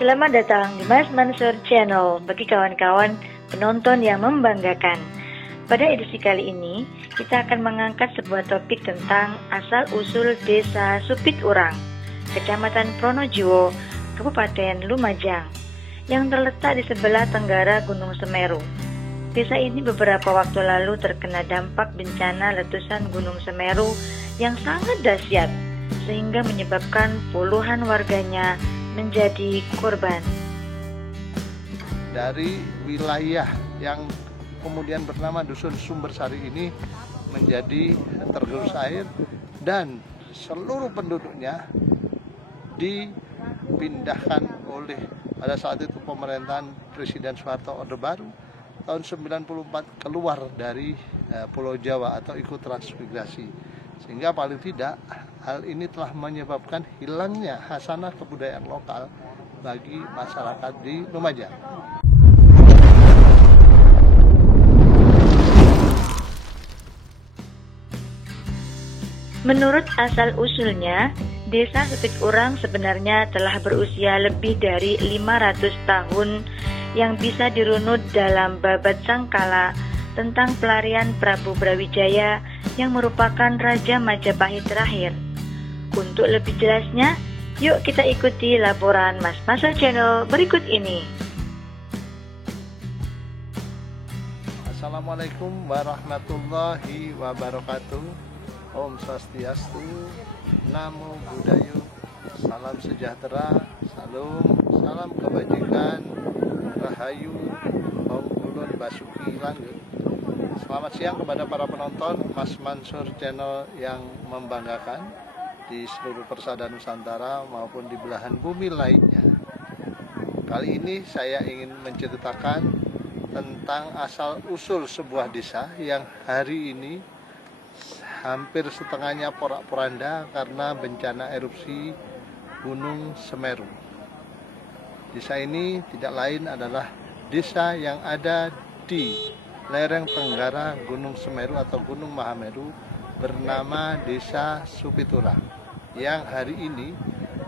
Selamat datang di Mas Mansur Channel bagi kawan-kawan penonton yang membanggakan. Pada edisi kali ini, kita akan mengangkat sebuah topik tentang asal-usul Desa Supiturang, Kecamatan Pronojiwo, Kabupaten Lumajang, yang terletak di sebelah tenggara Gunung Semeru. Desa ini beberapa waktu lalu terkena dampak bencana letusan Gunung Semeru yang sangat dahsyat, sehingga menyebabkan puluhan warganya menjadi korban. Dari wilayah yang kemudian bernama Dusun Sumbersari ini menjadi tergerus air dan seluruh penduduknya dipindahkan oleh pada saat itu pemerintahan Presiden Soeharto Orde Baru tahun 94 keluar dari Pulau Jawa atau ikut transmigrasi, sehingga paling tidak hal ini telah menyebabkan hilangnya khasanah kebudayaan lokal bagi masyarakat di Lumajang. Menurut asal-usulnya, Desa Supiturang sebenarnya telah berusia lebih dari 500 tahun yang bisa dirunut dalam Babat Sangkala tentang pelarian Prabu Brawijaya yang merupakan Raja Majapahit terakhir. Untuk lebih jelasnya, yuk kita ikuti laporan Mas Mansur Channel berikut ini. Assalamualaikum warahmatullahi wabarakatuh. Om Swastiastu, Namo Buddhaya, salam sejahtera, salam kebajikan, rahayu, Om Ulun Basuki Langgeng. Selamat siang kepada para penonton Mas Mansur Channel yang membanggakan di seluruh persada Nusantara maupun di belahan bumi lainnya. Kali ini saya ingin menceritakan tentang asal-usul sebuah desa yang hari ini hampir setengahnya porak-poranda karena bencana erupsi Gunung Semeru. Desa ini tidak lain adalah desa yang ada di lereng tenggara Gunung Semeru atau Gunung Mahameru bernama Desa Supiturang, yang hari ini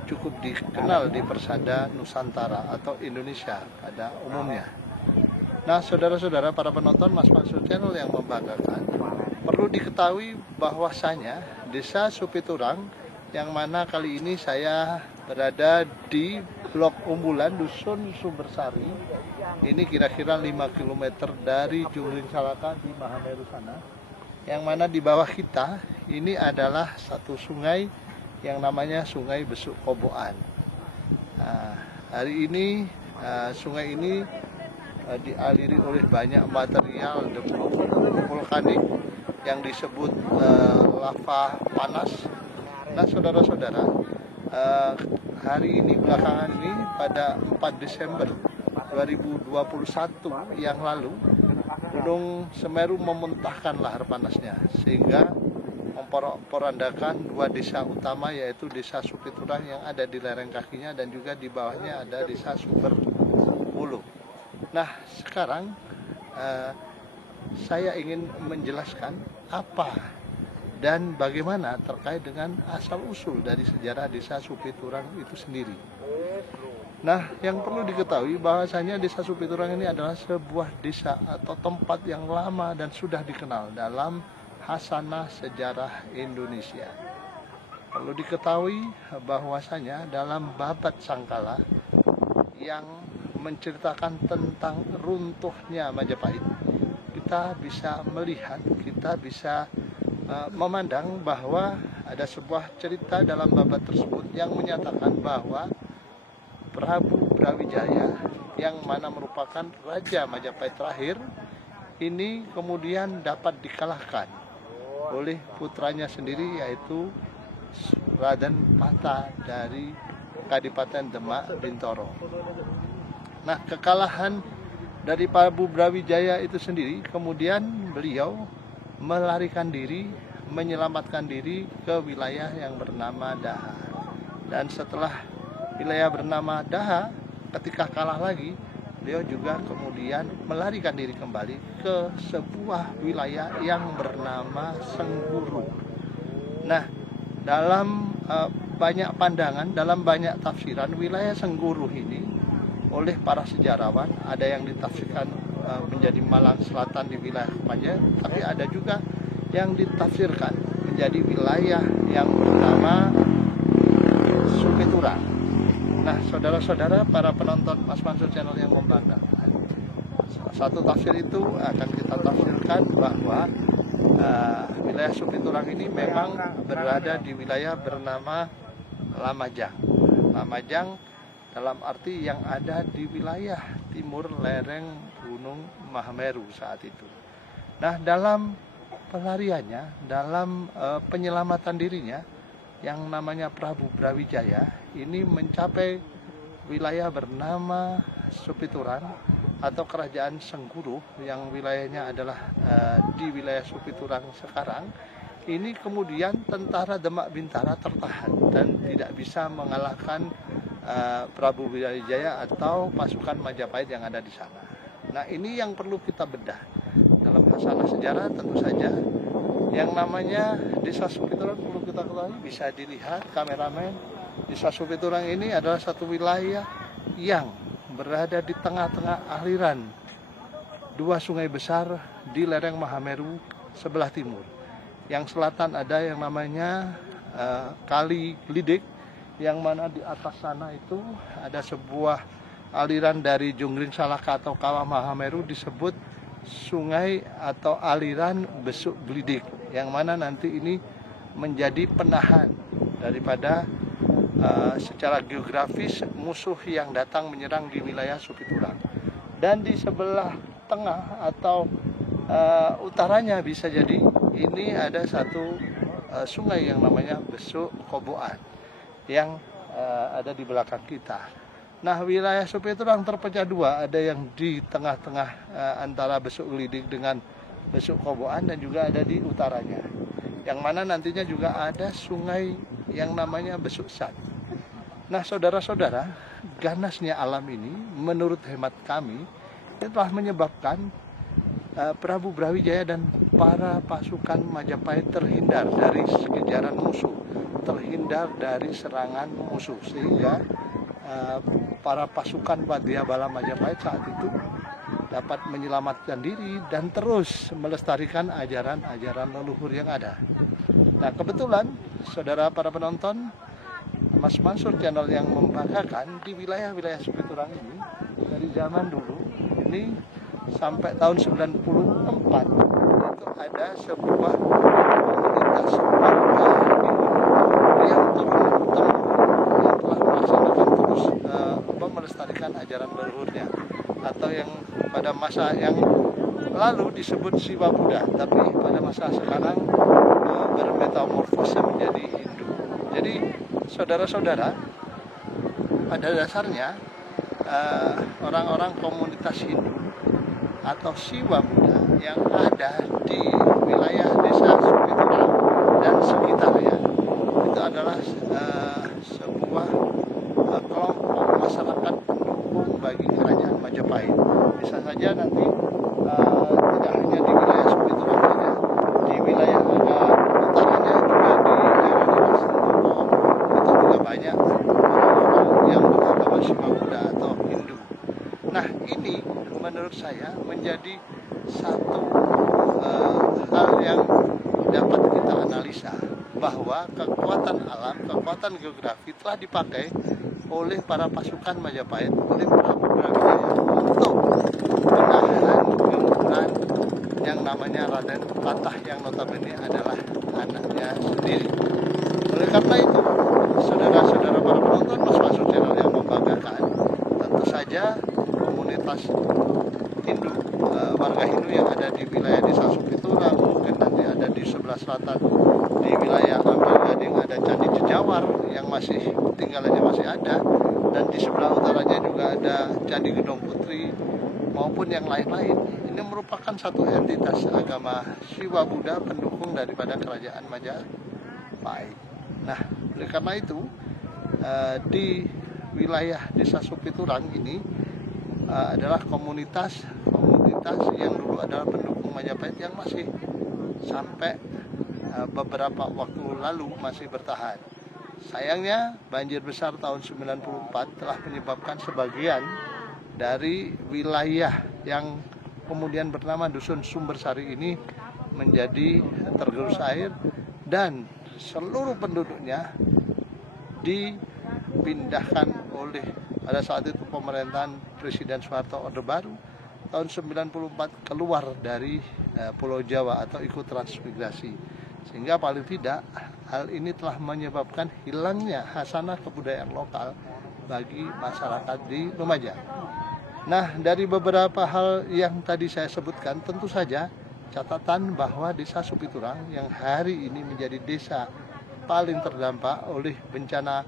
cukup dikenal di persada Nusantara atau Indonesia pada umumnya. Nah, saudara-saudara para penonton Mas Mansur Channel yang membanggakan, perlu diketahui bahwasanya Desa Supiturang yang mana kali ini saya berada di Blok Umbulan Dusun Sumbersari, ini kira-kira 5 km dari Jungling Salaka di Mahameru sana, yang mana di bawah kita ini adalah satu sungai yang namanya Sungai Besuk Koboan. Nah, hari ini sungai ini dialiri oleh banyak material debu vulkanik yang disebut lava panas. Nah, saudara-saudara, hari ini belakangan ini pada 4 Desember 2021 yang lalu, Gunung Semeru memuntahkan lahar panasnya sehingga memporak-porandakan dua desa utama, yaitu Desa Supiturang yang ada di lereng kakinya dan juga di bawahnya ada Desa Sumberwuluh. Nah, sekarang saya ingin menjelaskan apa dan bagaimana terkait dengan asal-usul dari sejarah Desa Supiturang itu sendiri. Nah, yang perlu diketahui bahwasanya Desa Supiturang ini adalah sebuah desa atau tempat yang lama dan sudah dikenal dalam khasanah sejarah Indonesia. Perlu diketahui bahwasanya dalam Babat Sangkala yang menceritakan tentang runtuhnya Majapahit, kita bisa melihat, kita bisa memandang bahwa ada sebuah cerita dalam babat tersebut yang menyatakan bahwa Prabu Brawijaya yang mana merupakan Raja Majapahit terakhir ini kemudian dapat dikalahkan oleh putranya sendiri, yaitu Raden Patah dari Kadipaten Demak Bintoro. Nah, kekalahan dari Prabu Brawijaya itu sendiri kemudian beliau melarikan diri, menyelamatkan diri ke wilayah yang bernama Daha. Dan setelah wilayah bernama Daha, ketika kalah lagi, beliau juga kemudian melarikan diri kembali ke sebuah wilayah yang bernama Sengguru. Nah, dalam banyak pandangan, dalam banyak tafsiran, wilayah Sengguru ini oleh para sejarawan. Ada yang ditafsirkan menjadi Malang Selatan di wilayah Remaja, tapi ada juga yang ditafsirkan menjadi wilayah yang bernama Supiturang. Nah, saudara-saudara para penonton Mas Mansur Channel yang membanggakan, satu tafsir itu akan kita tafsirkan bahwa wilayah Supiturang ini memang berada di wilayah bernama Lamajang. Lamajang dalam arti yang ada di wilayah timur lereng Gunung Mahameru saat itu. Nah, dalam pelariannya, dalam penyelamatan dirinya, yang namanya Prabu Brawijaya ini mencapai wilayah bernama Supiturang atau Kerajaan Sengguru, yang wilayahnya adalah di wilayah Supiturang sekarang. Ini kemudian tentara Demak Bintara tertahan dan tidak bisa mengalahkan Prabu Brawijaya atau pasukan Majapahit yang ada di sana. Nah, ini yang perlu kita bedah. Dalam masalah sejarah tentu saja yang namanya Desa Supiturang perlu kita ketahui, bisa dilihat kameramen. Desa Supiturang ini adalah satu wilayah yang berada di tengah-tengah aliran dua sungai besar di lereng Mahameru sebelah timur. Yang selatan ada yang namanya Kali Glidik, yang mana di atas sana itu ada sebuah aliran dari Junggring Salaka atau Kawah Mahameru disebut sungai atau aliran Besuk Glidik, yang mana nanti ini menjadi penahan daripada secara geografis musuh yang datang menyerang di wilayah Supiturang. Dan di sebelah tengah atau utaranya bisa jadi ini ada satu sungai yang namanya Besuk Koboan yang ada di belakang kita. Nah, wilayah Supiturang terpecah dua, ada yang di tengah-tengah antara Besuk Glidik dengan Besuk Koboan, dan juga ada di utaranya, yang mana nantinya juga ada sungai yang namanya Besuk Sat. Nah, saudara-saudara, ganasnya alam ini menurut hemat kami itu telah menyebabkan Prabu Brawijaya dan para pasukan Majapahit terhindar dari kejaran musuh, terhindar dari serangan musuh, sehingga para pasukan Wadyabala Majapahit saat itu dapat menyelamatkan diri dan terus melestarikan ajaran-ajaran leluhur yang ada. Nah, kebetulan saudara para penonton Mas Mansur Channel yang membanggakan, di wilayah-wilayah Supiturang ini dari zaman dulu ini sampai tahun 94 itu ada sebuah komunitas warga yang telah melaksanakan terus melestarikan ajaran leluhurnya, atau yang pada masa yang lalu disebut Siwa Buddha, tapi pada masa sekarang bermetamorfose menjadi Hindu. Jadi saudara-saudara, pada dasarnya orang-orang komunitas Hindu atau Siwa Buddha yang ada di wilayah Desa Supiturang dan sekitarnya itu adalah sebuah kelompok masyarakat pendukung bagi kerajaan Majapahit. Bisa saja nanti tidak hanya di wilayah Supiturang saja, di wilayah utaranya juga di daerah-daerah Sentono itu juga banyak orang-orang yang beragama Siwa Buddha atau Hindu. Nah, ini menurut saya menjadi satu hal yang dapat kita analisa, bahwa kekuatan alam, kekuatan geografi telah dipakai oleh para pasukan Majapahit, oleh Prabu Brawijaya untuk menahan gempuran yang namanya Raden Patah, yang notabene adalah anaknya sendiri. Oleh karena itu, saudara-saudara para penonton Mas Mansur Channel yang membanggakan, tentu saja komunitas Hindu, warga Hindu yang ada di wilayah Desa Supiturang, mungkin nanti ada di sebelah selatan di wilayah Ampel Gading ada Candi Jejawar yang masih tinggalannya masih ada, dan di sebelah utaranya juga ada Candi Gedong Putri maupun yang lain-lain. Ini merupakan satu entitas agama Siwa Buddha pendukung daripada kerajaan Majapahit. Nah, oleh karena itu di wilayah Desa Supiturang ini adalah komunitas yang dulu adalah pendukung Majapahit yang masih sampai beberapa waktu lalu masih bertahan. Sayangnya banjir besar tahun 94 telah menyebabkan sebagian dari wilayah yang kemudian bernama Dusun Sumbersari ini menjadi tergerus air dan seluruh penduduknya dipindahkan oleh pada saat itu pemerintahan Presiden Soeharto Orde Baru tahun 94 keluar dari Pulau Jawa atau ikut transmigrasi, sehingga paling tidak hal ini telah menyebabkan hilangnya khasanah kebudayaan lokal bagi masyarakat di Lumajang. Nah, dari beberapa hal yang tadi saya sebutkan, tentu saja catatan bahwa Desa Supiturang yang hari ini menjadi desa paling terdampak oleh bencana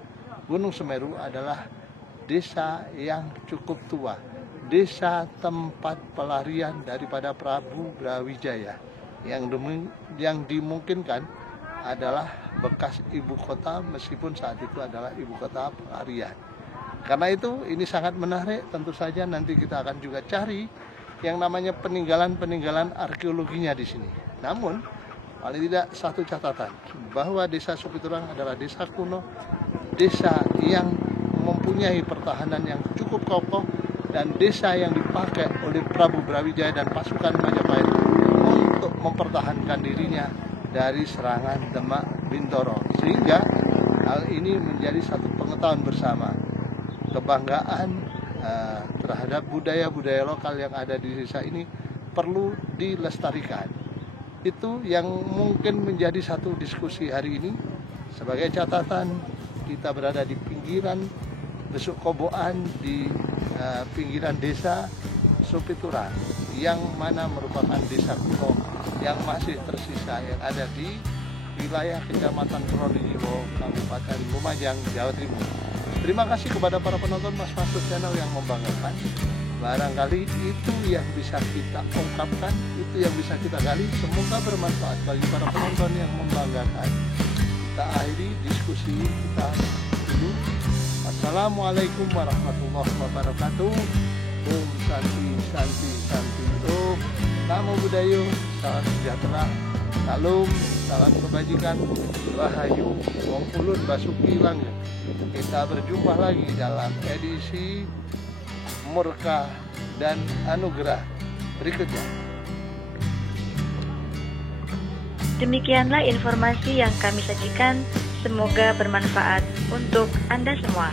Gunung Semeru adalah desa yang cukup tua, desa tempat pelarian daripada Prabu Brawijaya yang dimungkinkan adalah bekas ibu kota meskipun saat itu adalah ibu kota pelarian. Karena itu ini sangat menarik, tentu saja nanti kita akan juga cari yang namanya peninggalan-peninggalan arkeologinya di sini. Namun paling tidak satu catatan bahwa Desa Supiturang adalah desa kuno, desa yang mempunyai pertahanan yang cukup kokoh, dan desa yang dipakai oleh Prabu Brawijaya dan pasukan Majapahit untuk mempertahankan dirinya dari serangan Demak Bintoro. Sehingga hal ini menjadi satu pengetahuan bersama, kebanggaan terhadap budaya-budaya lokal yang ada di desa ini perlu dilestarikan. Itu yang mungkin menjadi satu diskusi hari ini. Sebagai catatan, kita berada di pinggiran Besuk Koboan, di pinggiran Desa Supiturang, yang mana merupakan desa kuno yang masih tersisa yang ada di wilayah Kecamatan Pronojiwo, Kabupaten Lumajang, Jawa Timur. Terima kasih kepada para penonton Mas Masud Channel yang membanggakan. Barangkali itu yang bisa kita ungkapkan, itu yang bisa kita gali. Semoga bermanfaat bagi para penonton yang membanggakan. Kita akhiri diskusi kita dulu. Assalamualaikum warahmatullahi wabarakatuh. Om Santi Santi Santi Om. Namo Buddhaya, salam sejahtera, salam kebajikan, rahayu, wong ulun basuki langit. Kita berjumpa lagi dalam edisi Murka dan Anugerah berikutnya. Demikianlah informasi yang kami sajikan. Semoga bermanfaat untuk Anda semua.